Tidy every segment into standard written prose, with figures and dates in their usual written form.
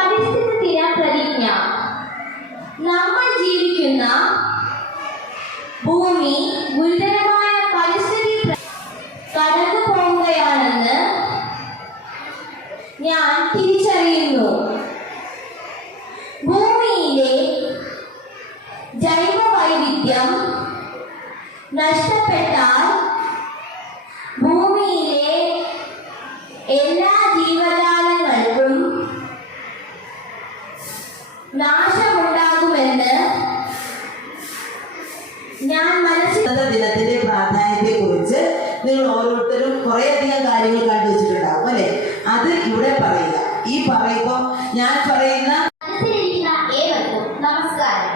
പരിസ്ഥിതി ദിന പ്രതിജ്ഞ. നമ്മൾ ജീവിക്കുന്ന ഭൂമി ഗുരുതരമായ പരിസ്ഥിതി കടന്നു പോവുകയാണെന്ന് ഞാൻ തിരിച്ചറിയുന്നു. ഭൂമിയിലെ ജൈവ വൈവിധ്യം നഷ്ടപ്പെട്ടാൽ ഭൂമിയിലെ എല്ലാ ജീവജാലങ്ങൾക്കും നാശമുണ്ടാകുമെന്ന് ഞാൻ ദിനത്തിന്റെ പ്രാധാന്യത്തെ കുറിച്ച് നിങ്ങൾ ഓരോരുത്തരും കുറേയധികം കാര്യങ്ങൾ കണ്ടുവച്ചിട്ടുണ്ടാവും അല്ലെ? അത് ഇവിടെ പറയുക. ഈ പറയുമ്പോൾ ഞാൻ പറയുന്ന ഏവർക്കും നമസ്കാരം.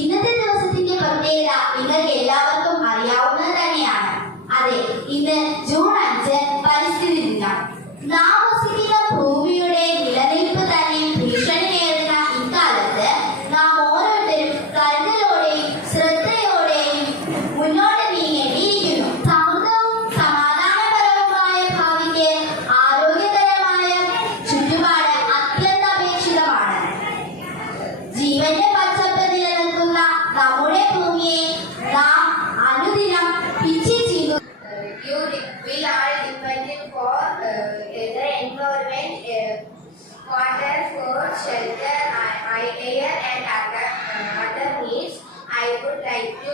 ഇന്നത്തെ ദിവസത്തിന്റെ പ്രത്യേകത നിങ്ങൾക്ക് എല്ലാവർക്കും അറിയാവുന്നത് തന്നെയാണ്. അതെ, ഇന്ന് ജൂൺ 5 പരിസ്ഥിതി ദിനം. നാം വസിക്കുന്ന ഭൂമിയുടെ നിലനിൽപ്പ് തന്നെ ഭീഷണി നേരിടുന്ന ഇക്കാലത്ത് നാം ഓരോരുത്തരും കരുതലോടെയും ശ്രദ്ധയോടെയും മുന്നോട്ട് നീങ്ങേണ്ടിയിരിക്കുന്നു. സമൃദ്ധവും സമാധാനപരവുമായ ഭാവിക്ക് ആരോഗ്യകരമായ ചുറ്റുപാട് അത്യന്താപേക്ഷിതമാണ്. ജീവന്റെ പച്ചപ്പ് നിലനിൽക്കുന്ന നമ്മുടെ ഭൂമിയെ നാം അനുദിനം പിച്ചി ചെയ്യുന്നു. We are dependent for the environment, water, food, shelter, air and other needs. I would like to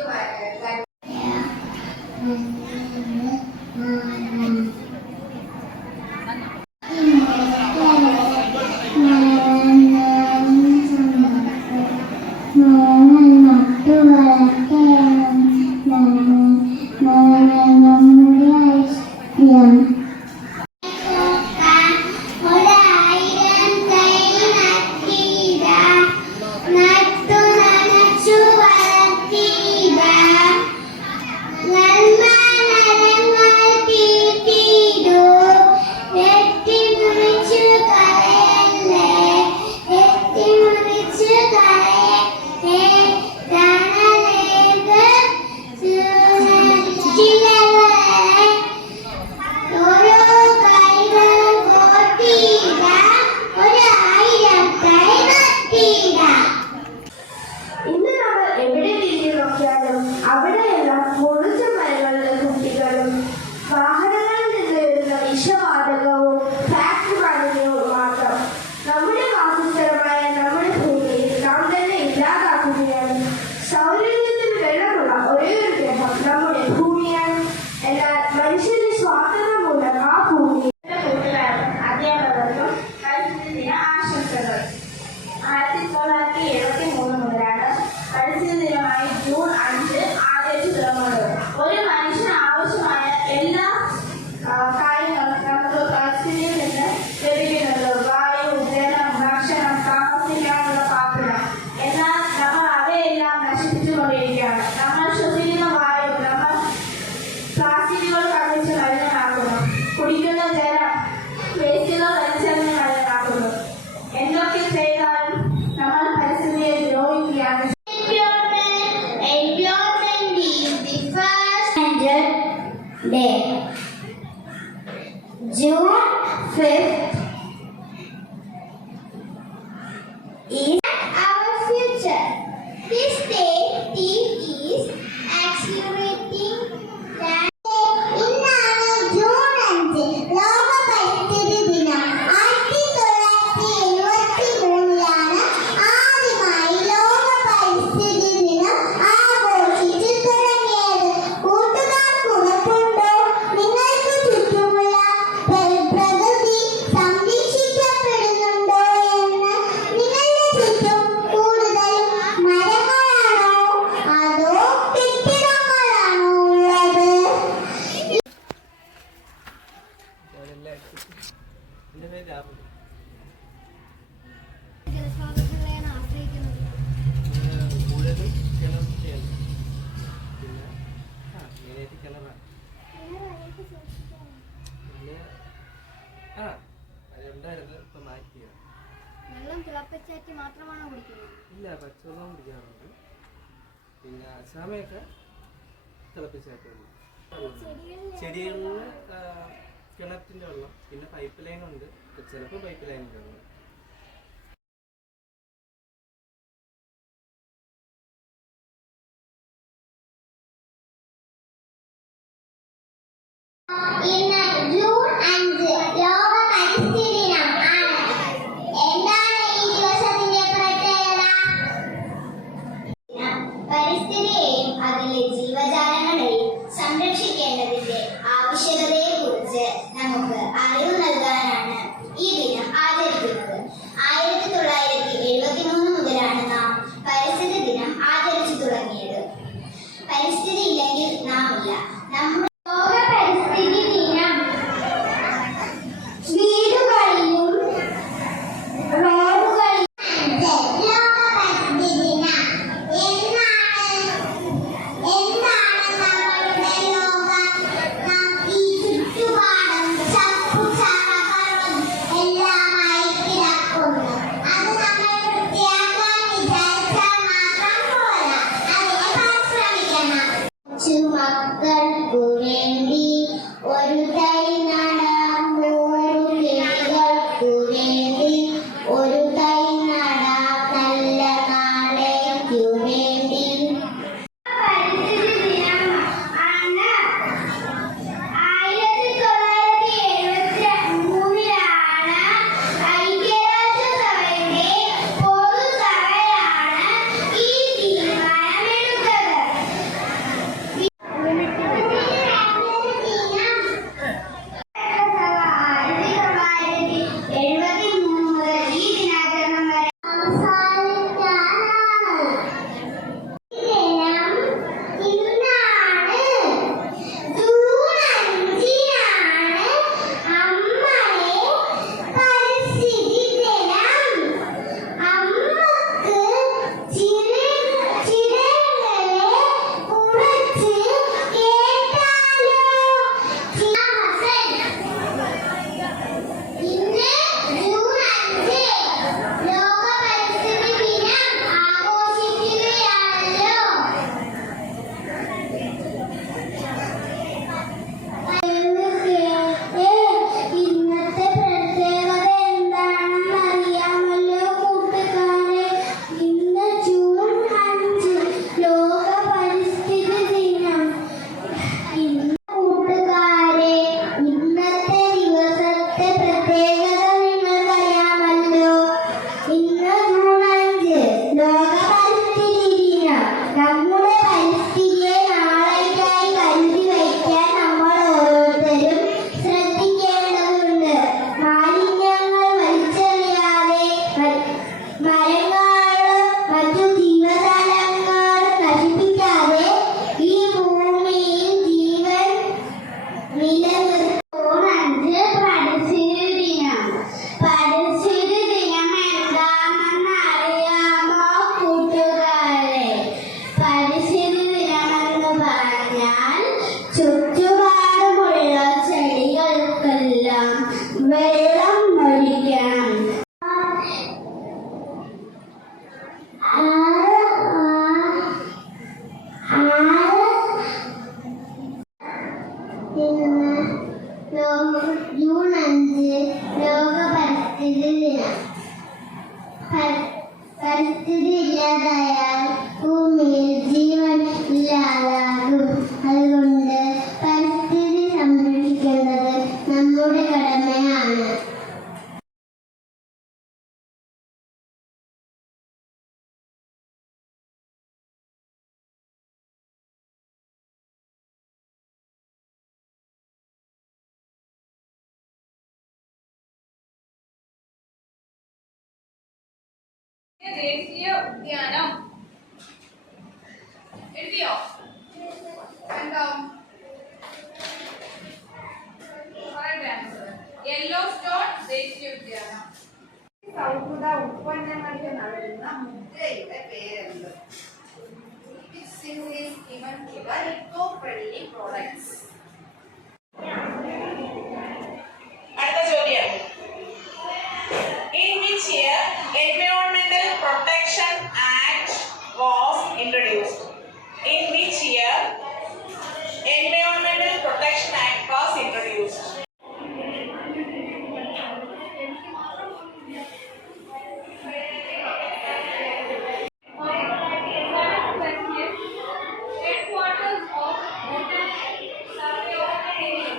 Day. June 5th is our future. This day theme is accelerating that. ഇന്നാണ് ജൂൺ 5 ലോക പരിസ്ഥിതി ദിനം. 1973-ലാണ് ആദ്യമായി ലോക പരിസ്ഥിതി ദിനം ആഘോഷിച്ചു തുടങ്ങിയത്. കൂട്ടുകാർക്ക് ഉറപ്പുണ്ടോ നിങ്ങൾക്ക് ചുറ്റുമുള്ള പ്രകൃതി സംരക്ഷിക്കപ്പെടുന്നുണ്ടോ എന്ന്? നിങ്ങളുടെ ചുറ്റും കൂടുതലും മരങ്ങളാണോ അതോ കെട്ടിടങ്ങളാണോ ഉള്ളത്? ജലസ്രോതസ്സുകളെയാണ് ആശ്രയിക്കുന്നത്. വെള്ളം തിളപ്പിച്ചാറ്റി മാത്രമാണോ കുടിക്കുന്നത്? ഇല്ല, പച്ചവെള്ളം കുടിക്കാറുണ്ട്. പിന്നെ സമയമൊക്കെ തിളപ്പിച്ചാറ്റുള്ളൂ. ചെടികളിൽ കിണറ്റിൻ്റെ വെള്ളം, പിന്നെ പൈപ്പ് ലൈൻ ഉണ്ട്. ചിലപ്പോൾ പൈപ്പ് ലൈനിൻ്റെ വെള്ളം. ഇന്ന് ജൂൺ 5 ലോക പരിസ്ഥിതി ദിനം ആണ്. എന്താണ് ഈ ദിവസത്തിന്റെ പ്രത്യേകത? പരിസ്ഥിതിയെയും അതിലെ ജീവജാലങ്ങളെയും സംരക്ഷിക്കേണ്ടതിന്റെ ആവശ്യകതയെക്കുറിച്ച് നമുക്ക് അറിവ് നൽകാനാണ് ഈ ദിനം ആചരിക്കുന്നത്. 1973 മുതലാണ് നാം പരിസ്ഥിതി ദിനം ആചരിച്ചു തുടങ്ങിയത്. പരിസ്ഥിതി ഇല്ലെങ്കിൽ നാം ഇല്ല. നമ്മുടെ ലോക പരിസ്ഥിതി ദിനം വീടുകളിലും റോഡുകളിലും ലോക പരിസ്ഥിതി ദിനം എന്താണ് നമ്മളുടെ ലോകം? ഈ ചുറ്റുപാടും ചപ്പുചവറുകളും എല്ലാമായി കിടക്കുന്നു. അത് നമ്മൾ വൃത്തിയാക്കാൻ വിചാരിച്ചാൽ മാത്രം പോരാ, അതിനെ പരിശ്രമിക്കണം. മക്കൾക്കു വേണ്ടി ഒരു തൈ നടാം, 100 കിളികൾക്കു വേണ്ടി ഒരു തൈ നടാം, നല്ല നാളേക്കു വേണ്ടി. പരിസ്ഥിതി ദിനമാണ് 1973-ലാണ് ഐക്യരാഷ്ട്രസഭയുടെ പൊതുസഭയാണ് ഈ തീരുമാനമെടുത്തത്. 1973 മുതൽ ഈ ദിനാചരണം വരെ അവസാനിക്കാനാണ്. ദിനം ഇന്നാണ്. ജൂൺ 5-നാണ് അമ്മയെ പരിസ്ഥിതി ദിനം. അമ്മക്ക് ചിറകുകളെ കുറിച്ച് കേട്ടാലോ? ഇന്ന് ജൂൺ 5 ലോക പരിസ്ഥിതി ദിനം ആഘോഷിക്കുകയാണല്ലോ. ഇന്നത്തെ പ്രത്യേകത എന്താണെന്ന് അറിയാമല്ലോ കൂട്ടുകാരെ. ഇന്ന് ജൂൺ 5 ലോക പരിസ്ഥിതി ദിനം. കൂട്ടുകാരെ, ഇന്നത്തെ ദിവസത്തെ പ്രത്യേകത നിങ്ങൾക്കറിയാമല്ലോ. ഇന്ന് ജൂൺ 5 ലോക പരിസ്ഥിതി ദിനം. നമ്മുടെ പരിസ്ഥിതിയെ നാളേക്കായി കരുതി വയ്ക്കാൻ നമ്മൾ ഓരോരുത്തരും ശ്രദ്ധിക്കേണ്ടതുണ്ട്. മാലിന്യങ്ങൾ വലിച്ചെറിയാതെ, മരങ്ങളും മറ്റു ജീവജാലങ്ങളും നശിപ്പിക്കാതെ ഈ ഭൂമിയിൽ ജീവൻ നിലനിർത്തും. 5 പരിസ്ഥിതി ദിനം. പരിസ്ഥിതി ദിനം എന്താണെന്ന് അറിയാമോ കൂട്ടുകാരെ? പരിസ്ഥിതി ദിനമെന്ന് പറഞ്ഞാൽ ചുറ്റുപാടുമുള്ള ചെടികൾക്കെല്ലാം വെള്ളം ഒഴിക്കണം. ഇന്ന് ജൂൺ 5 ലോക പരിസ്ഥിതി ദിനം. പരിസ്ഥിതി ഇല്ലാതായാൽ ഭൂമിയിൽ ജീവൻ ഇല്ലാതാകും. അതുകൊണ്ട് പരിസ്ഥിതി സംരക്ഷിക്കേണ്ടത് നമ്മുടെ കടമയാണ്. ദേശീയ ഉദ്യാനം എഴുതിയോ? എന്താവും? യെല്ലോസ്റ്റോൺ ദേശീയ ഉദ്യാനം. സൗഹൃദ ഉൽപ്പന്നങ്ങൾക്ക് നൽകുന്ന മുദ്രയുടെ പേരെന്ത്? Eco friendly products. അടുത്ത ചോദ്യം. In which year Environmental Protection Act was introduced? In which year Environmental Protection Act was introduced? Headquarters of Botanic Survey of India.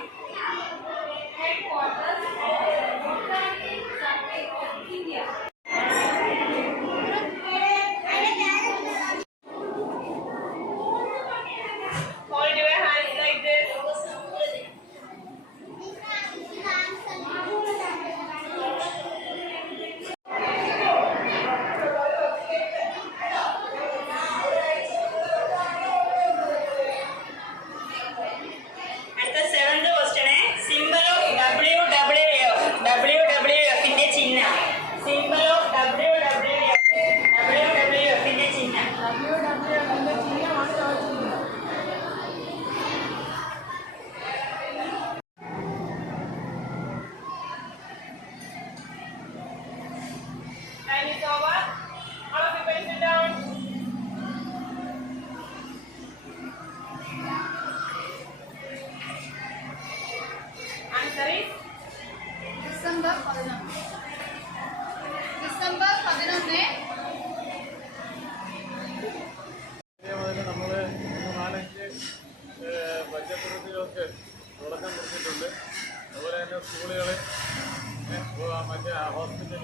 തന്നെ സ്കൂളുകൾ മറ്റേ ഹോസ്പിറ്റൽ